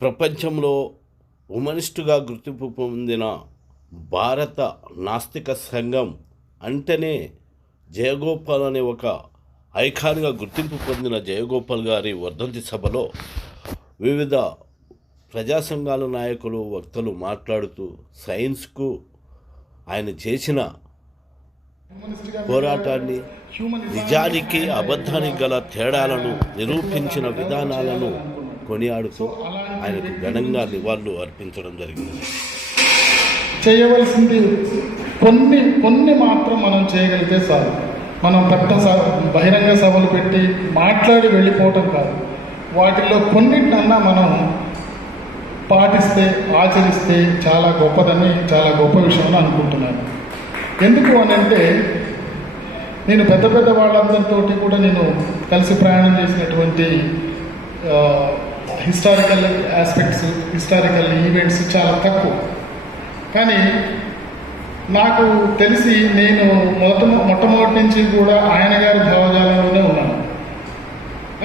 ప్రపంచంలో ఉమనిస్టుగా గుర్తింపు పొందిన భారత నాస్తిక సంఘం అంటేనే జయగోపాల్ అనే ఒక ఐకాన్గా గుర్తింపు పొందిన జయగోపాల్ గారి వర్ధంతి సభలో వివిధ ప్రజా సంఘాల నాయకులు వక్తలు మాట్లాడుతూ సైన్స్కు ఆయన చేసిన పోరాటాన్ని, నిజానికి అబద్ధానికి గల తేడాలను నిరూపించిన విధానాలను కొనియాడుతూ ఆయనకు ఘనంగా నివాళులు అర్పించడం జరిగింది. చేయవలసింది కొన్ని మాత్రం మనం చేయగలిగితే చాలు. మనం పెద్ద బహిరంగ సభలు పెట్టి మాట్లాడి వెళ్ళిపోవటం కాదు. వాటిల్లో కొన్నింటినన్నా మనం పాటిస్తే, ఆచరిస్తే చాలా గొప్పదని, చాలా గొప్ప విషయం అనుకుంటున్నాను. ఎందుకు అని అంటే, నేను పెద్ద వాళ్ళందరితో కూడా నేను కలిసి ప్రయాణం చేసినటువంటి హిస్టారికల్ ఆస్పెక్ట్స్, హిస్టారికల్ ఈవెంట్స్ చాలా తక్కువ. కానీ నాకు తెలిసి నేను మొట్టమొదటి నుంచి కూడా ఆయన గారి భావజాలంలోనే ఉన్నాను.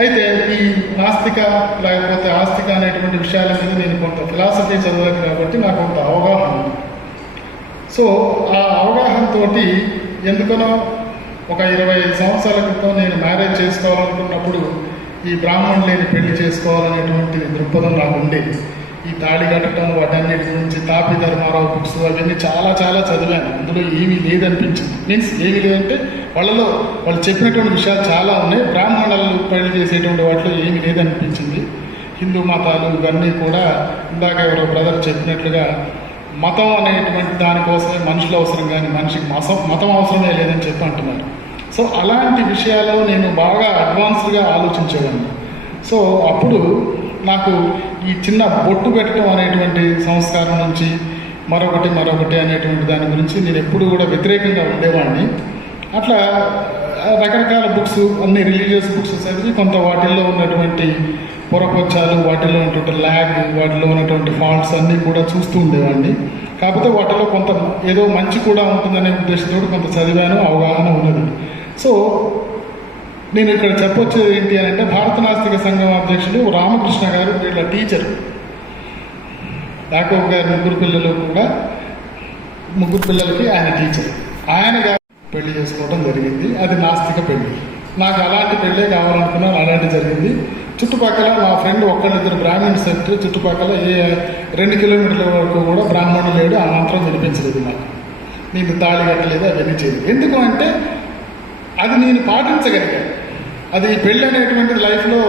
అయితే ఈ నాస్తిక లేకపోతే ఆస్తిక అనేటువంటి విషయాల మీద నేను కొంత ఫిలాసఫీ చదివాను కాబట్టి నాకు కొంత అవగాహన ఉంది. సో ఆ అవగాహనతో ఎందుకనో ఒక 25 సంవత్సరాల క్రితం నేను మ్యారేజ్ చేసుకోవాలనుకున్నప్పుడు ఈ బ్రాహ్మణులు లేని పెళ్లి చేసుకోవాలనేటువంటి దృక్పథం నాకు ఉండేది. ఈ తాళి కట్టడం, వాటన్నిటి గురించి తాపి ధర్మారావు బుక్స్ అవన్నీ చాలా చదివాను. అందులో ఏమీ లేదనిపించింది. మీన్స్ ఏమీ లేదంటే వాళ్ళు చెప్పినటువంటి విషయాలు చాలా ఉన్నాయి. బ్రాహ్మణులు పెళ్లి చేసేటువంటి వాటిలో ఏమీ లేదనిపించింది. హిందూ మతాలు ఇవన్నీ కూడా ఇందాక ఎవరో బ్రదర్ చెప్పినట్లుగా మతం అనేటువంటి దానికోసమే మనుషులు అవసరం, కానీ మనిషికి మతం అవసరమే లేదని చెప్పి అంటున్నారు. సో అలాంటి విషయాల్లో నేను బాగా అడ్వాన్స్డ్గా ఆలోచించేవాడిని. సో అప్పుడు నాకు ఈ చిన్న బొట్టు పెట్టడం అనేటువంటి సంస్కారం నుంచి మరొకటి అనేటువంటి దాని గురించి నేను ఎప్పుడు కూడా వ్యతిరేకంగా ఉండేవాడిని. అట్లా రకరకాల బుక్స్, అన్ని రిలీజియస్ బుక్స్ చదివి కొంత వాటిల్లో ఉన్నటువంటి పొరపచ్చాలు, వాటిలో ఉన్నటువంటి ల్యాగ్, వాటిలో ఉన్నటువంటి ఫాల్ట్స్ అన్నీ కూడా చూస్తూ ఉండేవాడిని. కాకపోతే వాటిలో కొంత ఏదో మంచి కూడా ఉంటుందనే ఉద్దేశంతో కొంత చదివాను, అవగాహన ఉన్నది. సో నేను ఇక్కడ చెప్పొచ్చేది ఏంటి అని అంటే, భారత నాస్తిక సంఘం అధ్యక్షుడు రామకృష్ణ గారు వీళ్ళ టీచర్. యాకోబ్ గారి ముగ్గురు పిల్లలకి ఆయన టీచర్. ఆయన గారు పెళ్లి చేసుకోవడం జరిగింది. అది నాస్తిక పెళ్లి. నాకు అలాంటి పెళ్ళే కావాలనుకున్నాను, అలాంటి జరిగింది. చుట్టుపక్కల మా ఫ్రెండ్ ఒక్కళ్ళిద్దరు బ్రాహ్మణ్స్ సెక్టర్, చుట్టుపక్కల 2 కిలోమీటర్ల వరకు కూడా బ్రాహ్మణులు లేడు. ఆ మంత్రం వినిపించలేదు నాకు. నేను తాళి కట్టలేదు, అవన్నీ చేయలేదు. ఎందుకు అంటే అది నేను పాటించగలిగాను. అది పెళ్ళి అనేటువంటిది లైఫ్లో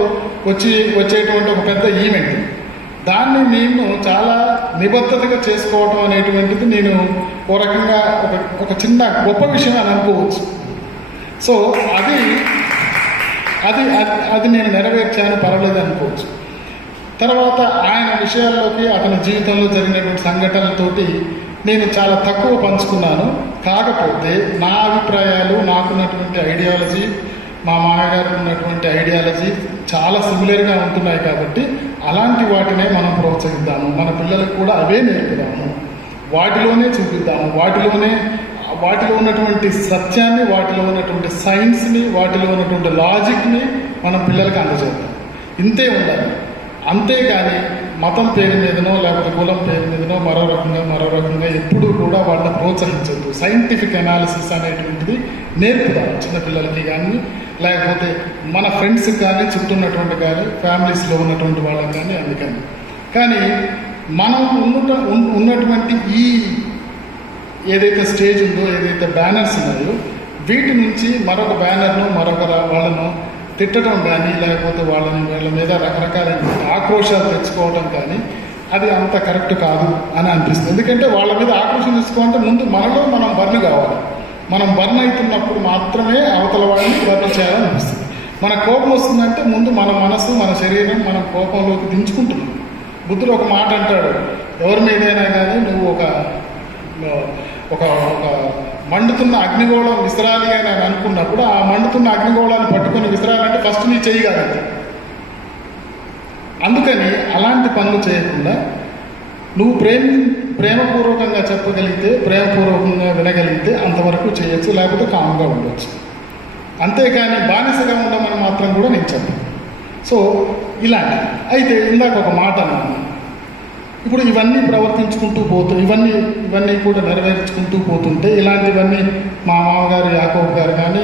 వచ్చేటువంటి ఒక పెద్ద ఈవెంట్. దాన్ని నేను చాలా నిబద్ధతగా చేసుకోవటం అనేటువంటిది నేను ఓ రకంగా ఒక చిన్న గొప్ప విషయం అని అనుకోవచ్చు. సో అది నేను నెరవేర్చాను, పర్వాలేదు అనుకోవచ్చు. తర్వాత ఆయన విషయాల్లోకి, అతని జీవితంలో జరిగినటువంటి సంఘటనలతోటి నేను చాలా తక్కువ పంచుకున్నాను. కాకపోతే నా అభిప్రాయాలు, నాకున్నటువంటి ఐడియాలజీ, మా మామగారు ఉన్నటువంటి ఐడియాలజీ చాలా సిమిలర్గా ఉంటున్నాయి. కాబట్టి అలాంటి వాటినే మనం ప్రోత్సహిద్దాము, మన పిల్లలకు కూడా అవే నేర్పుదాము, వాటిలోనే చూపిద్దాము, వాటిలో ఉన్నటువంటి సత్యాన్ని, వాటిలో ఉన్నటువంటి సైన్స్ని, వాటిలో ఉన్నటువంటి లాజిక్ని మనం పిల్లలకి అందజేద్దాం. ఇంతే ఉండాలి. అంతేగాని మతం పేరు మీదనో లేకపోతే కులం పేరు మీదనో మరో రకంగా ఎప్పుడూ కూడా వాళ్ళని ప్రోత్సహించద్దు. సైంటిఫిక్ అనాలిసిస్ అనేటువంటిది నేర్పుదాం చిన్నపిల్లలకి కానీ, లేకపోతే మన ఫ్రెండ్స్కి కానీ, చుట్టూ ఉన్నటువంటి కానీ, ఫ్యామిలీస్లో ఉన్నటువంటి వాళ్ళకి కానీ. అందుకని కానీ మనం ఉన్నటువంటి ఈ ఏదైతే స్టేజ్ ఉందో, ఏదైతే బ్యానర్స్ ఉన్నాయో, వీటి నుంచి మరొక బ్యానర్ను, వాళ్ళను తిట్టడం కానీ, లేకపోతే వాళ్ళ మీద రకరకాల ఆక్రోశాలు తెచ్చుకోవడం కానీ, అది అంత కరెక్ట్ కాదు అని అనిపిస్తుంది. ఎందుకంటే వాళ్ళ మీద ఆక్రోశం తెచ్చుకోవాలంటే ముందు మనలో మనం బర్న్ కావాలి. మనం బర్న్ అవుతున్నప్పుడు మాత్రమే అవతల వాళ్ళని బర్న్ చేయాలని అనిపిస్తుంది. మన కోపం వస్తుందంటే ముందు మన మనసు, మన శరీరం మనం కోపంలోకి దించుకుంటున్నాం. బుద్ధుడు ఒక మాట అంటాడు, ఎవరి మీదైనా కానీ నువ్వు ఒక మండుతున్న అగ్నిగోళం విసిరాలి అని అనుకున్నప్పుడు, ఆ మండుతున్న అగ్నిగోళాన్ని పట్టుకొని విసిరాలంటే ఫస్ట్ నీ చేయగలదు. అందుకని అలాంటి పనులు చేయకుండా నువ్వు ప్రేమపూర్వకంగా చెప్పగలిగితే, ప్రేమపూర్వకంగా వినగలిగితే అంతవరకు చేయొచ్చు, లేకపోతే కామ్గా ఉండొచ్చు. అంతేకాని బానిసగా ఉండమని మాత్రం కూడా నేను చెప్పను. సో ఇలాంటి అయితే ఇందాక ఒక మాట అన్నాను, ఇప్పుడు ఇవన్నీ ప్రవర్తించుకుంటూ ఇవన్నీ కూడా నెరవేర్చుకుంటూ పోతుంటే ఇలాంటివన్నీ మా మామగారు యాకోబ్ గారు కానీ,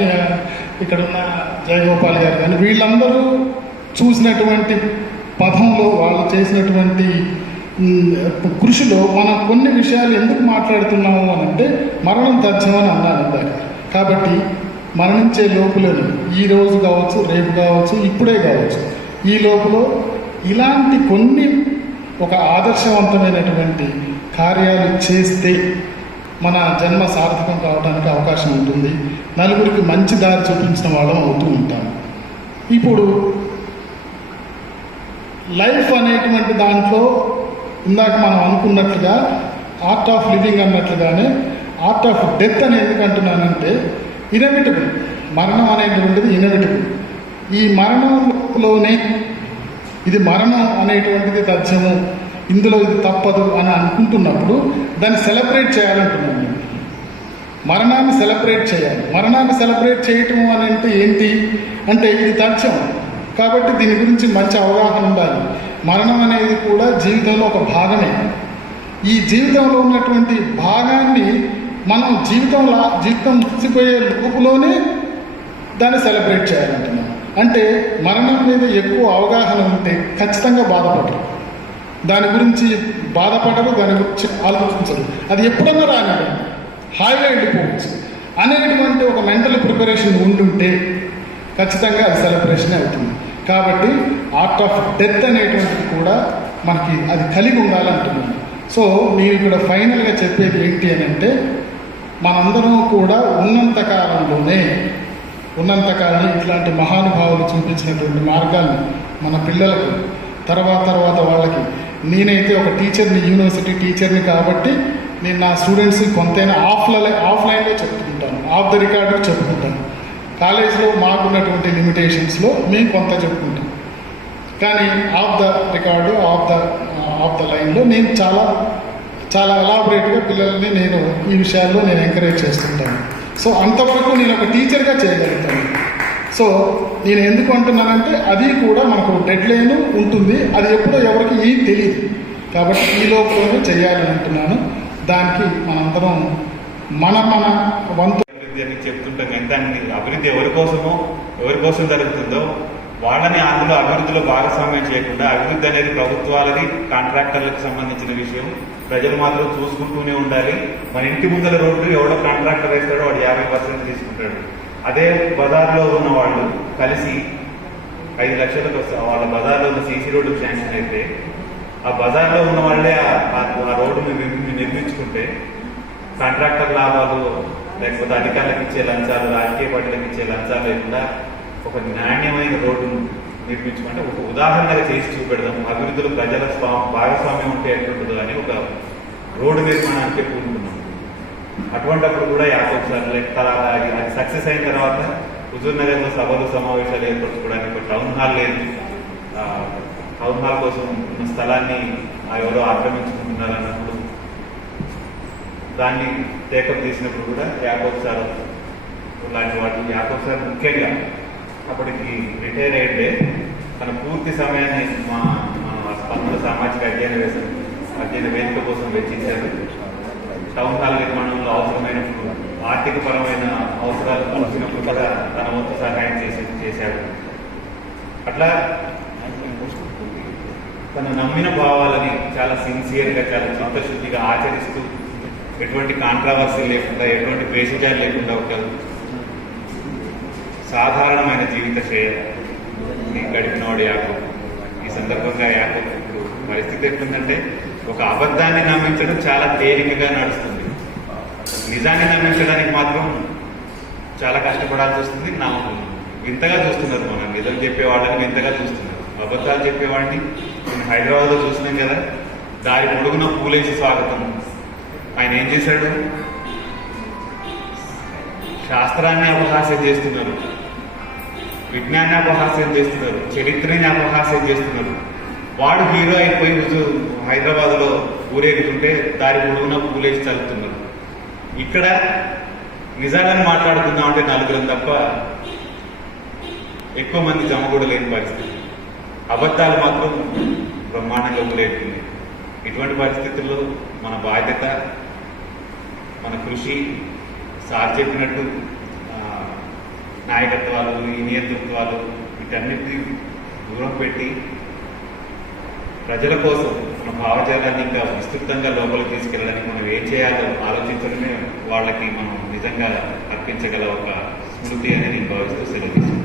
ఇక్కడ ఉన్న జయగోపాల్ గారు కానీ, వీళ్ళందరూ చూసినటువంటి పథంలో వాళ్ళు చేసినటువంటి కృషిలో మనం కొన్ని విషయాలు ఎందుకు మాట్లాడుతున్నాము అని అంటే, మరణం తథ్యమని అన్నాను ఇందాక. కాబట్టి మరణించే లోపులను ఈ రోజు కావచ్చు, రేపు కావచ్చు, ఇప్పుడే కావచ్చు, ఈ లోపల ఇలాంటి కొన్ని ఒక ఆదర్శవంతమైనటువంటి కార్యాలు చేస్తే మన జన్మ సార్థకం కావడానికి అవకాశం ఉంటుంది. నలుగురికి మంచి దారి చూపించిన వాళ్ళం అవుతూ ఉంటాము. ఇప్పుడు లైఫ్ అనేటువంటి దాంట్లో ఇందాక మనం అనుకున్నట్లుగా ఆర్ట్ ఆఫ్ లివింగ్ అన్నట్లుగానే ఆర్ట్ ఆఫ్ డెత్ అని ఎందుకు అంటున్నానంటే, ఇనవిటబుల్, మరణం అనేటువంటిది ఇనవిటబుల్. ఈ మరణంలోనే ఇది మరణం అనేటువంటిది తథ్యము, ఇందులో ఇది తప్పదు అని అనుకుంటున్నప్పుడు దాన్ని సెలబ్రేట్ చేయాలంటున్నాను నేను. మరణాన్ని సెలబ్రేట్ చేయాలి. మరణాన్ని సెలబ్రేట్ చేయటం అని అంటే ఏంటి అంటే, ఇది తథ్యం కాబట్టి దీని గురించి మంచి అవగాహన ఉండాలి. మరణం అనేది కూడా జీవితంలో ఒక భాగమే. ఈ జీవితంలో ఉన్నటువంటి భాగాన్ని మనం జీవితం ముగిసిపోయే లోపులోనే దాన్ని సెలబ్రేట్ చేయాలంటున్నాం. అంటే మరణం మీద ఎక్కువ అవగాహన ఉంటే ఖచ్చితంగా బాధపడరు, దాని గురించి బాధపడరు, దాని గురించి ఆలోచించరు. అది ఎప్పుడన్నా రానివ్వండి, హాయిగా వెళ్ళిపోవచ్చు అనేటువంటి ఒక మెంటల్ ప్రిపరేషన్ ఉండుంటే ఖచ్చితంగా అది సెలబ్రేషన్ అవుతుంది. కాబట్టి ఆర్ట్ ఆఫ్ డెత్ అనేటువంటిది కూడా మనకి అది కలిగి ఉండాలంటున్నాను. సో నేను ఇక్కడ ఫైనల్గా చెప్పేది ఏంటి అని అంటే, మనందరం కూడా ఉన్నంతకాలం ఇట్లాంటి మహానుభావులు చూపించినటువంటి మార్గాల్ని మన పిల్లలకు తర్వాత వాళ్ళకి, నేనైతే ఒక టీచర్ని, యూనివర్సిటీ టీచర్ని కాబట్టి నేను నా స్టూడెంట్స్ కొంతైనా ఆఫ్లైన్లో చెప్పుకుంటాను, ఆఫ్ ద రికార్డు చెప్పుకుంటాను. కాలేజ్లో మాకున్నటువంటి లిమిటేషన్స్లో మేము కొంత చెప్పుకుంటాం, కానీ of the record of the లైన్లో నేను చాలా ఎలాబొరేట్గా పిల్లల్ని నేను ఈ విషయాల్లో నేను ఎంకరేజ్ చేస్తుంటాను. సో అంతవరకు నేను ఒక టీచర్గా చేయగలుగుతాను. సో నేను ఎందుకు అంటున్నానంటే, అది కూడా మనకు డెడ్ లైన్ ఉంటుంది, అది ఎప్పుడో ఎవరికి ఏం తెలియదు. కాబట్టి ఈ లోపలనే చేయాలని అంటున్నాను. దానికి మనందరం మన వంతు చెప్తుంటాం. కానీ దాన్ని అభివృద్ధి ఎవరి కోసం జరుగుతుందో వాళ్ళని అందులో అభివృద్ధిలో భాగస్వామ్యం చేయకుండా, అభివృద్ధి అనేది ప్రభుత్వాలది, కాంట్రాక్టర్లకు సంబంధించిన విషయం, ప్రజలు మాత్రం చూసుకుంటూనే ఉండాలి. మన ఇంటి ముందర రోడ్డు ఎవడో కాంట్రాక్టర్ వేస్తాడో వాడు 50% తీసుకుంటాడు. అదే బజార్లో ఉన్న వాళ్ళు కలిసి 5 లక్షలకు వాళ్ళ బజార్లో ఉన్న సీసీ రోడ్డు శాంక్షన్ అయితే, ఆ బజార్లో ఉన్న వాళ్ళే ఆ రోడ్డుని నిర్మించుకుంటే కాంట్రాక్టర్ లాభాలు, లేకపోతే అధికారులకు ఇచ్చే లంచాలు, రాజకీయ పార్టీలకు ఇచ్చే లంచాలు లేకుండా ఒక నాణ్యమైన రోడ్డును నిర్మించుకుంటే ఒక ఉదాహరణగా చేసి చూపెడదాం. అభివృద్ధిలో ప్రజల భాగస్వామ్యం ఉంటే ఎట్లుంటుందో అని ఒక రోడ్డు నిర్మాణానికి పూనుకున్నాం. అటువంటిప్పుడు కూడా యాకోబ్ సార్ అది సక్సెస్ అయిన తర్వాత హుజూర్ నగర్లో సభలు సమావేశాలు ఏర్పరచుకోవడానికి ఒక టౌన్ హాల్ లేదు. టౌన్ హాల్ కోసం ఉన్న స్థలాన్ని ఎవరో ఆక్రమించుకుంటున్నారు అన్నప్పుడు దాన్ని టేకప్ తీసినప్పుడు కూడా యాకోబ్ సార్ లాంటి వాటిని, యాకోబ్ సార్ ముఖ్యంగా అప్పటికి రిటైర్ అయ్యిండే తన పూర్తి సమయాన్ని మా స్పందన సామాజిక అధ్యయన వేదిక కోసం వెచ్చించారు. టౌన్ హాల్ నిర్మాణంలో అవసరమైనప్పుడు, ఆర్థిక పరమైన అవసరాలు వచ్చినప్పుడు కూడా తన వంతు సహాయం చేశాడు. అట్లా తను నమ్మిన భావాలని చాలా సిన్సియర్గా, చాలా చిత్తశుద్ధిగా ఆచరిస్తూ, ఎటువంటి కాంట్రావర్సీ లేకుండా, ఎటువంటి ద్వేషజాలు లేకుండా ఒక సాధారణమైన జీవిత శైలి గడిపినవాడు యాకోబ్. ఈ సందర్భంగా యాకోబ్ ఇప్పుడు పరిస్థితి ఎట్లుందంటే, ఒక అబద్ధాన్ని నమ్మించడం చాలా తేలికగా నడుస్తుంది, నిజాన్ని నమ్మించడానికి మాత్రం చాలా కష్టపడాల్సి వస్తుంది. వింతగా చూస్తున్నారు, మనం నిజం చెప్పేవాళ్ళని వింతగా చూస్తున్నారు. అబద్ధాలు చెప్పేవాడిని నేను హైదరాబాద్లో చూసినాం కదా, దారి పొడుగున పూలేసి స్వాగతం. ఆయన ఏం చేశాడు? శాస్త్రాన్ని అపహాస్యం చేస్తున్నారు, విజ్ఞానాన్ని అపహాస్యం చేస్తున్నారు, చరిత్రని అపహాస్యం చేస్తున్నారు. వాడు హీరో అయిపోయి హైదరాబాద్లో ఊరేగుతుంటే దారి పొడవునా పూలేసి చల్లుతున్నారు. ఇక్కడ నిజాలను మాట్లాడుకుందాం అంటే నలుగురం తప్ప ఎక్కువ మంది జమ కూడా లేని పరిస్థితి. అబద్ధాలు మాత్రం బ్రహ్మాండంగా ఊరేగుతుంది. ఇటువంటి పరిస్థితుల్లో మన బాధ్యత, మన కృషి, సార్ చెప్పినట్టు నాయకత్వాలు, ఈ నియంతృత్వాలు వీటన్నిటిని దూరం పెట్టి ప్రజల కోసం మన భావజాలాన్ని ఇంకా విస్తృతంగా లోపలికి తీసుకెళ్ళడానికి మనం ఏం చేయాలో ఆలోచించడమే వాళ్ళకి మనం నిజంగా అర్పించగల ఒక స్మృతి అని నేను భావిస్తూ సెలవు తీసుకుంటాను.